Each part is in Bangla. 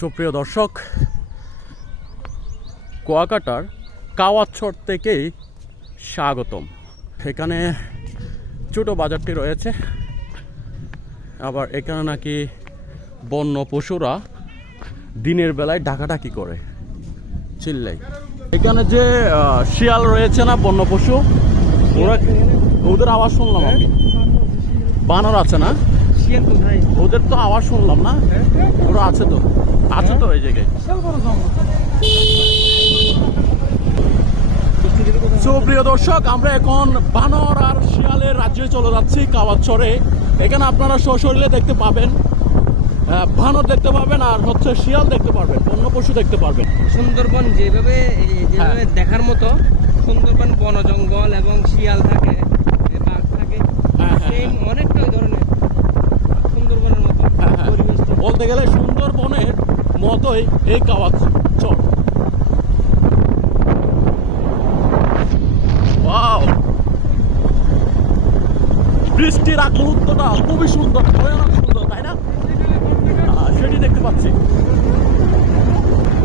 সুপ্রিয় দর্শক, কুয়াকাটার কাওয়াচ্ছর থেকেই স্বাগতম। এখানে ছোট বাজারটি রয়েছে, আবার এখানে নাকি বন্য পশুরা দিনের বেলায় ডাকাডাকি করে, চিল্লাই। এখানে যে শিয়াল রয়েছে না, বন্য পশু, ওরা ওদের আওয়াজ শুনলাম আমি। বানর আছে না, ওদের তো আওয়াজ শুনলাম না, ওরা আছে তো এই জায়গায়। সুপ্রিয় দর্শক, আমরা এখন বানর আর শিয়ালের রাজ্যে চলে যাচ্ছি, কাওয়াচ্ছরে। এখানে আপনারা সশরীরে দেখতে পাবেন, বানর দেখতে পাবেন, আর হচ্ছে শিয়াল দেখতে পারবেন, অন্য পশু দেখতে পারবেন। সুন্দরবন যেভাবে দেখার মতো, সুন্দরবন বন জঙ্গল এবং শিয়াল থাকে, বাঘ থাকে, অনেকটা ওই ধরনের সুন্দরবনের মতো পরিবেশটা। বলতে গেলে সুন্দরবনের মতোই এই কাওয়াচ্ছর। ওয়াও, বৃষ্টির আগ মুহূর্তটা খুবই সুন্দর, ভয়ানক সুন্দর, তাই না? সেটি দেখতে পাচ্ছি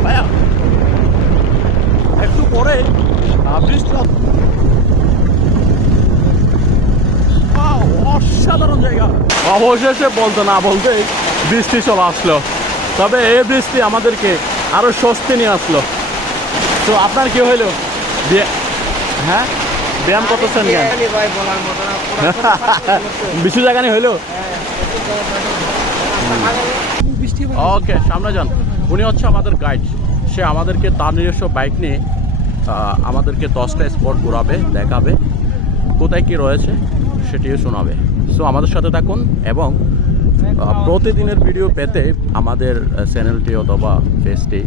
ভাইয়া। একটু পরে বৃষ্টি, অসাধারণ জায়গা। অবশেষে বলতে না বলতে বৃষ্টি চলে আসলো, তবে এই বৃষ্টি আমাদেরকে আরো স্বস্তি নিয়ে আসলো। তো আপনার কি হইলো? হ্যাঁ, ব্যায়াম করতেছেন কেন? বেশি জায়গা নেই হইলো। ওকে, সামনে যান। উনি হচ্ছে আমাদের গাইড, সে আমাদেরকে তার নিজস্ব বাইক নিয়ে আমাদেরকে 10টা স্পট ঘোরাবে, দেখাবে, কোথায় কি রয়েছে সেটিও শোনাবে। সো আমাদের সাথে থাকুন এবং প্রতিদিনের ভিডিও পেতে আমাদের চ্যানেলটি অথবা পেজটি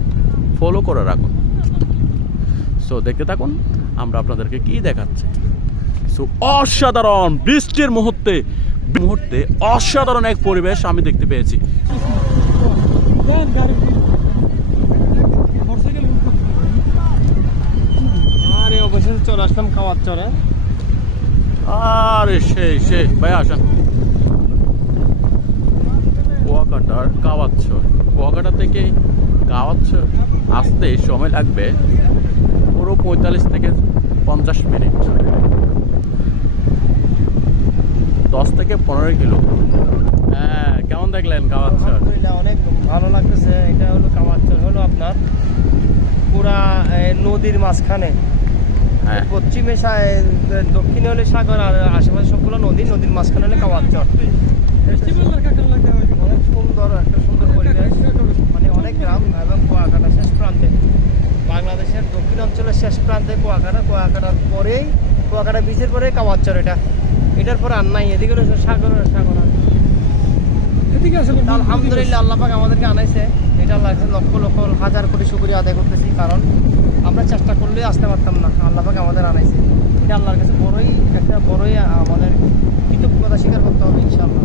ফলো করে রাখুন। সো দেখতে থাকুন আমরা আপনাদেরকে কি দেখাচ্ছি। সো অসাধারণ বৃষ্টির মুহূর্তে অসাধারণ এক পরিবেশ আমি দেখতে পেয়েছি। আরে অবশেষে চলে আসলাম কাওয়াচ্ছরে। আরে সেই ভাই আসেন। কুয়াকাটার কাওয়াচ্ছর, কুয়াকাটা থেকে কাওয়াচ্ছর আসতে সময় লাগবে পুরো 45 থেকে 50 মিনিট, 10 থেকে 15 কিলো। হ্যাঁ, কেমন দেখলেন কাওয়াচ্ছর? অনেক ভালো লাগতেছে। এটা হলো কাওয়াচ্ছর, হলো আপনার পুরা নদীর মাঝখানে। পশ্চিমে দক্ষিণে হলে সাগর, আর আশেপাশে সবগুলো নদীর মাঝখানে হলে কাওয়াচ্ছর। অনেক সুন্দর একটা সুন্দর পরিবেশ, মানে অনেক গ্রাম এবং কুয়াকাটা শেষ প্রান্তে, বাংলাদেশের দক্ষিণ অঞ্চলের শেষ প্রান্তে কুয়াকাটার পরেই, কুয়াকাটা বিচের পরে কাওয়াচ্ছর। এটার পরে আর নাই, এদিকে সাগর। আলহামদুলিল্লাহ, আল্লাহ পাক আমাদেরকে আনাইছে। এটা লাগছে লক্ষ লক্ষ হাজার কোটি শুকরিয়া আদায় করতেছি, কারণ আমরা চেষ্টা করলেই আসতে পারতাম না। আল্লাহ পাক আমাদের আনাইছে, এটা আল্লাহর কাছে বড়ই আমাদের কৃতজ্ঞতা স্বীকার করতে হবে ইনশাআল্লাহ।